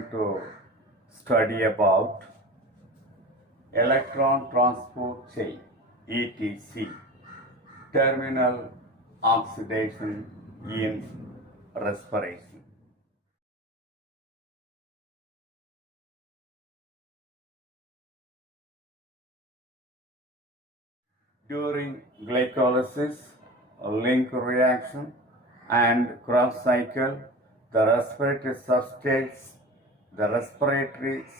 going to study about electron transport chain, ETC, terminal oxidation in respiration. During glycolysis, link reaction, and Krebs cycle, the respiratory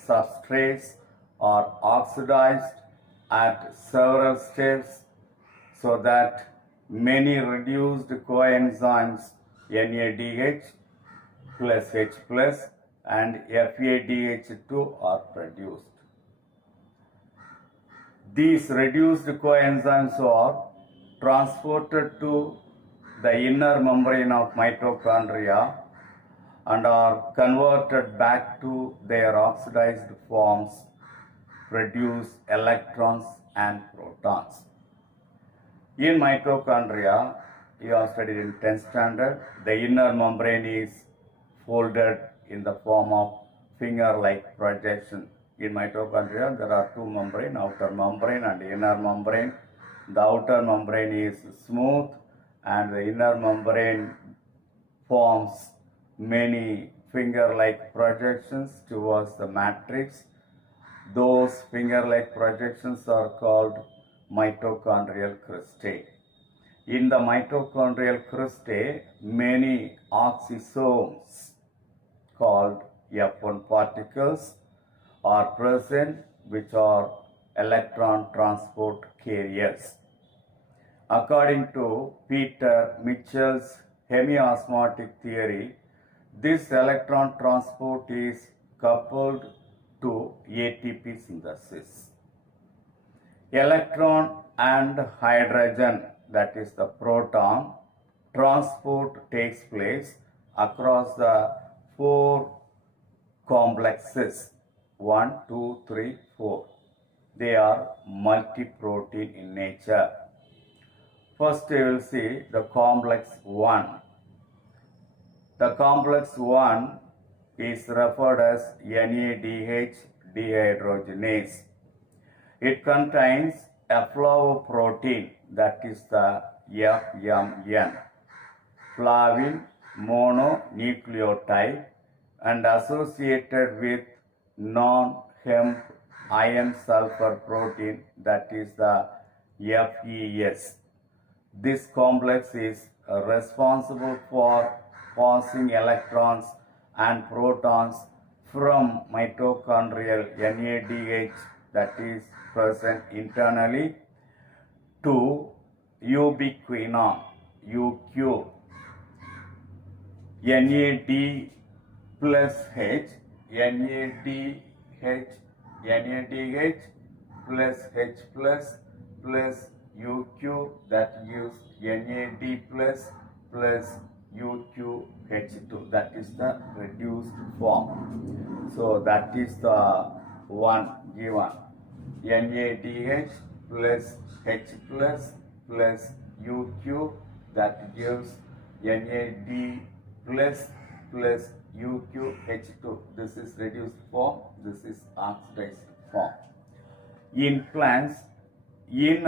substrates are oxidized at several steps so that many reduced coenzymes NADH plus H plus and FADH2 are produced. These reduced coenzymes are transported to the inner membrane of mitochondria and are converted back to their oxidized forms, produce electrons and protons. In mitochondria, you have studied in 10th standard, the inner membrane is folded in the form of finger-like projection. In mitochondria, there are two membranes, outer membrane and inner membrane. The outer membrane is smooth and the inner membrane forms many finger-like projections towards the matrix. Those finger-like projections are called mitochondrial cristae. In the mitochondrial cristae, many oxysomes called F1 particles are present, which are electron transport carriers. According to Peter Mitchell's Chemiosmotic theory, this electron transport is coupled to ATP synthesis. Electron and hydrogen, that is the proton, transport takes place across the four complexes. 1, 2, 3, 4. They are multi-protein in nature. First, we will see the complex 1. The complex 1 is referred as NADH dehydrogenase. It contains a flavoprotein, that is the FMN, flavin mononucleotide, and associated with non-hemp iron sulfur protein, that is the FES. This complex is responsible for passing electrons and protons from mitochondrial NADH, that is present internally, to ubiquinone, UQ, NAD plus H, NADH plus H plus UQ, that gives NAD plus UQH2, that is the reduced form. So that is the one given, NADH plus H plus UQ, that gives NAD plus UQH2. This is reduced form, this is oxidized form. In plants, an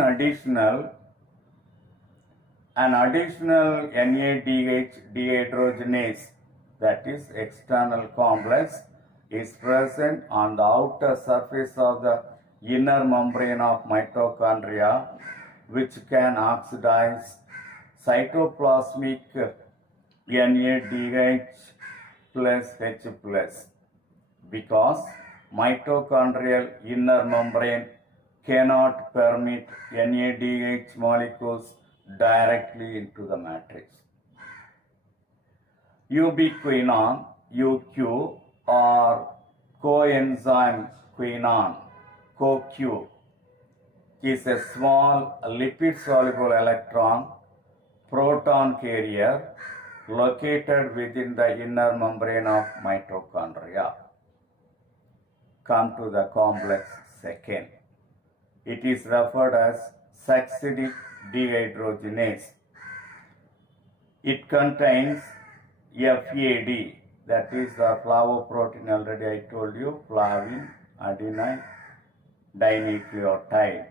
additional NADH dehydrogenase, that is external complex, is present on the outer surface of the inner membrane of mitochondria, which can oxidize cytoplasmic NADH plus H plus, because mitochondrial inner membrane cannot permit NADH molecules directly into the matrix. Ubiquinone, UQ, or coenzyme quinone, CoQ, is a small lipid-soluble electron proton carrier located within the inner membrane of mitochondria. Come to the complex second. It is referred as succidic dehydrogenase. It contains FAD, that is the flavoprotein. Already I told you, flavin adenine dinucleotide.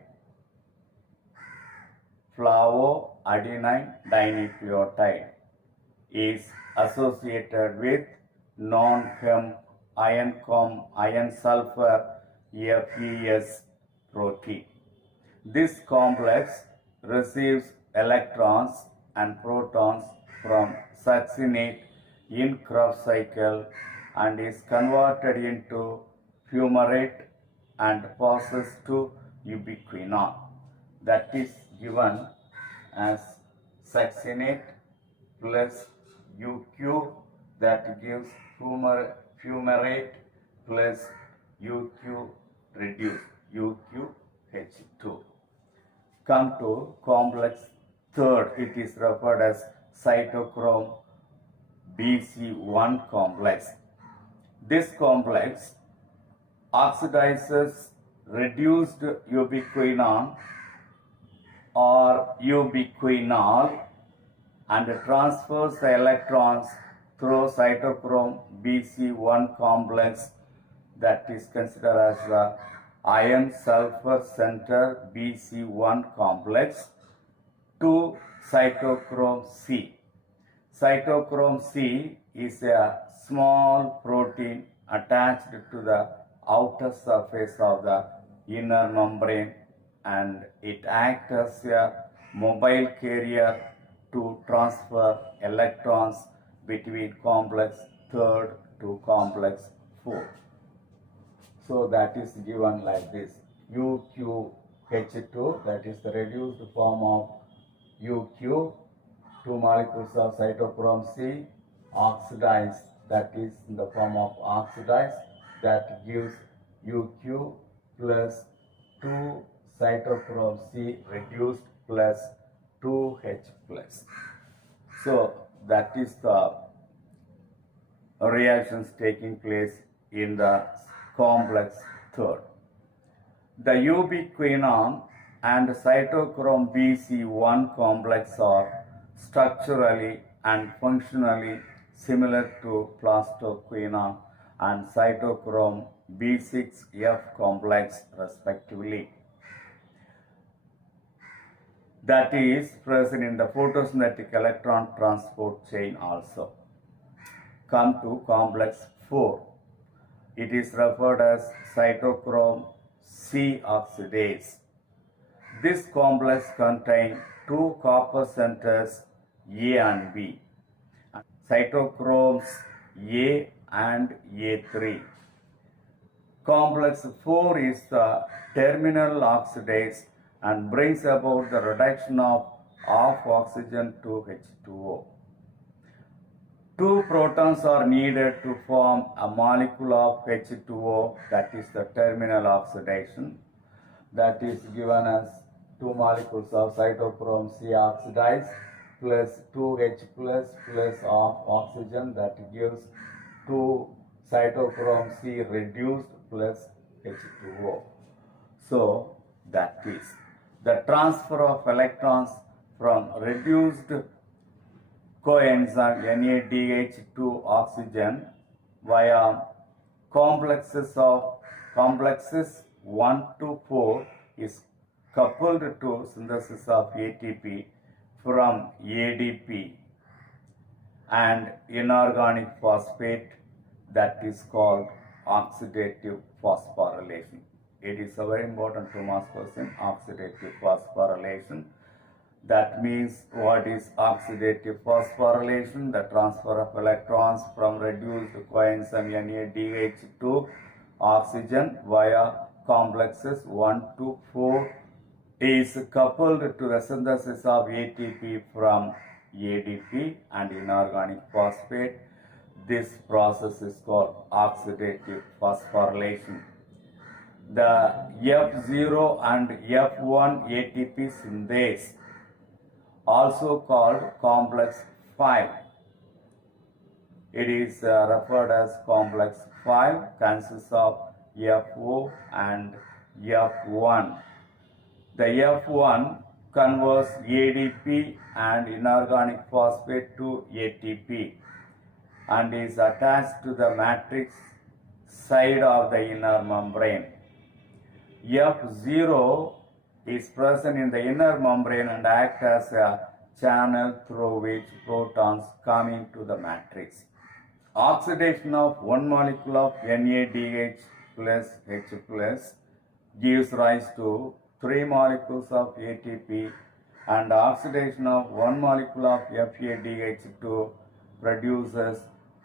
Flavoadenine dinucleotide is associated with non-Hem iron sulfur FeS protein. This complex receives electrons and protons from succinate in Krebs cycle and is converted into fumarate and passes to ubiquinol. That is given as succinate plus UQ, that gives fumarate plus UQ reduced, UQH2. Come to complex third, it is referred as cytochrome BC1 complex. This complex oxidizes reduced ubiquinone or ubiquinol and transfers the electrons through cytochrome BC1 complex, that is considered as the iron sulfur center BC1 complex, to cytochrome C. Cytochrome C is a small protein attached to the outer surface of the inner membrane, and it acts as a mobile carrier to transfer electrons between complex third to complex fourth. So that is given like this: UQH2, that is the reduced form of UQ, 2 molecules of cytochrome C oxidized, that is in the form of oxidized, that gives UQ plus 2 cytochrome C reduced plus 2H plus. So that is the reactions taking place in the complex third. The ubiquinone and cytochrome BC1 complex are structurally and functionally similar to plastoquinone and cytochrome B6F complex respectively. That is present in the photosynthetic electron transport chain also. Come to complex 4. It is referred as cytochrome C oxidase. This complex contains 2 copper centers A and B, cytochromes A and A3. Complex 4 is the terminal oxidase and brings about the reduction of oxygen to H2O. 2 protons are needed to form a molecule of H2O, that is the terminal oxidation. That is given as 2 molecules of cytochrome C oxidized plus 2H plus of oxygen, that gives 2 cytochrome C reduced plus H2O. So that is the transfer of electrons from reduced coenzyme NADH to oxygen via complexes 1 to 4 is coupled to synthesis of ATP from ADP and inorganic phosphate, that is called oxidative phosphorylation. It is a very important 2 marks question, oxidative phosphorylation. That means what is oxidative phosphorylation? The transfer of electrons from reduced coenzyme NADH to oxygen via complexes 1 to 4 is coupled to the synthesis of ATP from ADP and inorganic phosphate. This process is called oxidative phosphorylation. The F0 and F1 ATP synthase, also called complex 5. It is referred as complex 5, consists of FO and F1. The F1 converts ADP and inorganic phosphate to ATP. and is attached to the matrix side of the inner membrane. F0 is present in the inner membrane and acts as a channel through which protons come into the matrix. Oxidation of one molecule of NADH plus H plus gives rise to 3 molecules of ATP, and oxidation of one molecule of FADH2 produces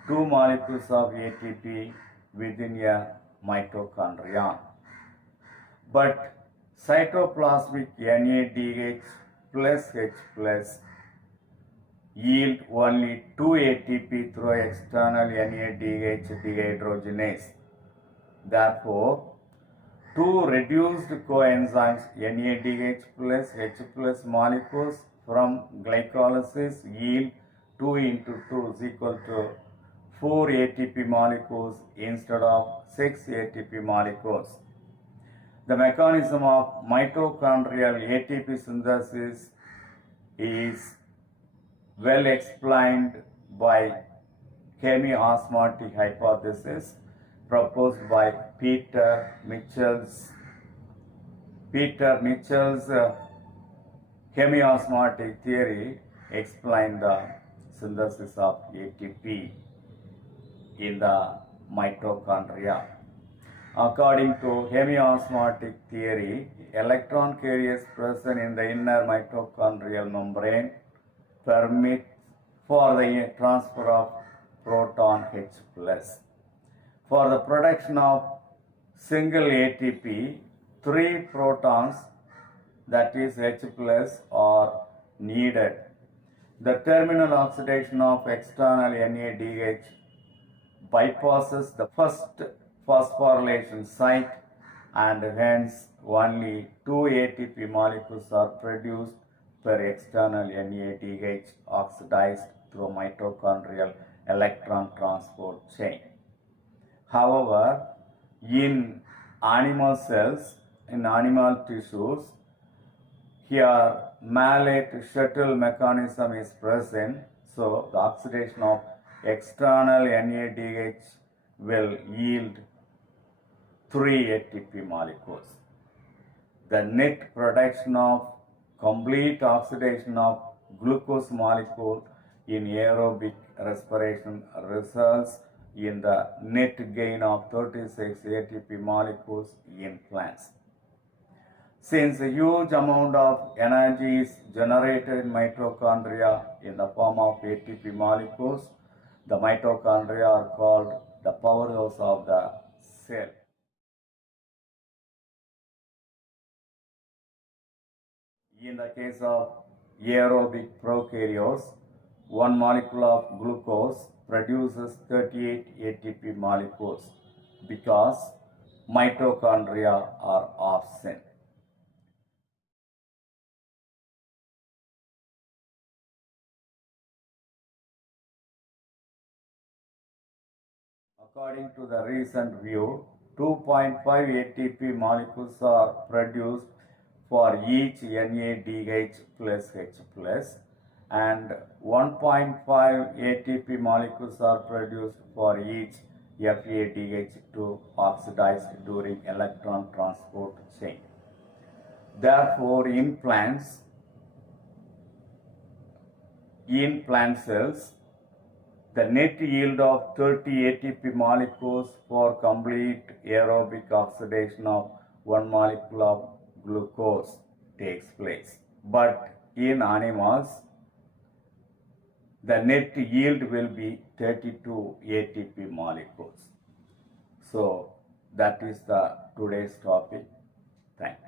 2 molecules of ATP within a mitochondrion. But cytoplasmic NADH plus H plus yield only 2 ATP through external NADH dehydrogenase. Therefore, 2 reduced coenzymes NADH plus H plus molecules from glycolysis yield 2 into 2 is equal to 4 ATP molecules instead of 6 ATP molecules. The mechanism of mitochondrial ATP synthesis is well explained by Chemiosmotic hypothesis proposed by Peter Mitchell's chemiosmotic theory explained the synthesis of ATP in the mitochondria. According to chemiosmotic theory, electron carriers present in the inner mitochondrial membrane permit for the transfer of proton H plus. For the production of single ATP, 3 protons, that is H plus, are needed. The terminal oxidation of external NADH bypasses the first phosphorylation site, and hence only 2 ATP molecules are produced per external NADH oxidized through mitochondrial electron transport chain. However, in animal cells, in animal tissues, here malate shuttle mechanism is present, so the oxidation of external NADH will yield 3 ATP molecules. The net production of complete oxidation of glucose molecule in aerobic respiration results in the net gain of 36 ATP molecules in plants. Since a huge amount of energy is generated in mitochondria in the form of ATP molecules, the mitochondria are called the powerhouse of the cell. In the case of aerobic prokaryotes, 1 molecule of glucose produces 38 ATP molecules because mitochondria are absent. According to the recent view, 2.5 ATP molecules are produced for each NADH plus H plus, and 1.5 ATP molecules are produced for each FADH2 oxidized during electron transport chain. Therefore, in plant cells, the net yield of 30 ATP molecules for complete aerobic oxidation of 1 molecule of glucose takes place. But in animals, the net yield will be 32 ATP molecules. So that is the today's topic. Thank you.